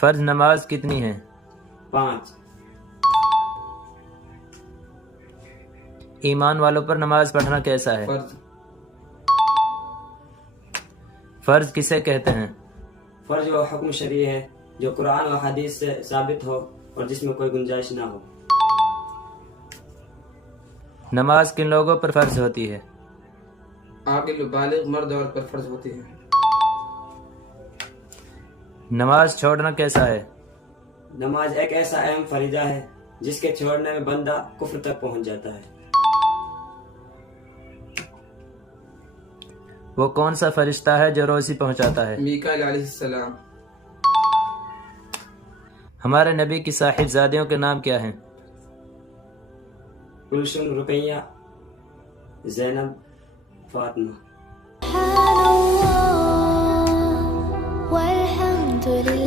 فرض نماز کتنی ہے؟ 5. ایمان والوں پر نماز پڑھنا کیسا ہے؟ فرض. فرض کسے کہتے ہیں؟ فرض وہ حکم شرعی ہے جو قرآن و حدیث سے ثابت ہو اور جس میں کوئی گنجائش نہ ہو. نماز کن لوگوں پر فرض ہوتی ہے؟ عاقل و بالغ مرد عورت پر فرض ہوتی ہے. نماز چھوڑنا کیسا ہے؟ نماز ایک ایسا اہم فریضہ ہے جس کے چھوڑنے میں بندہ کفر تک پہنچ جاتا ہے. وہ کون سا فرشتہ ہے جو روزی پہنچاتا ہے؟ میکائیل علیہ السلام. ہمارے نبی کی صاحب زادیوں کے نام کیا ہیں؟ کلثوم، رقیہ، زینب، فاطمہ.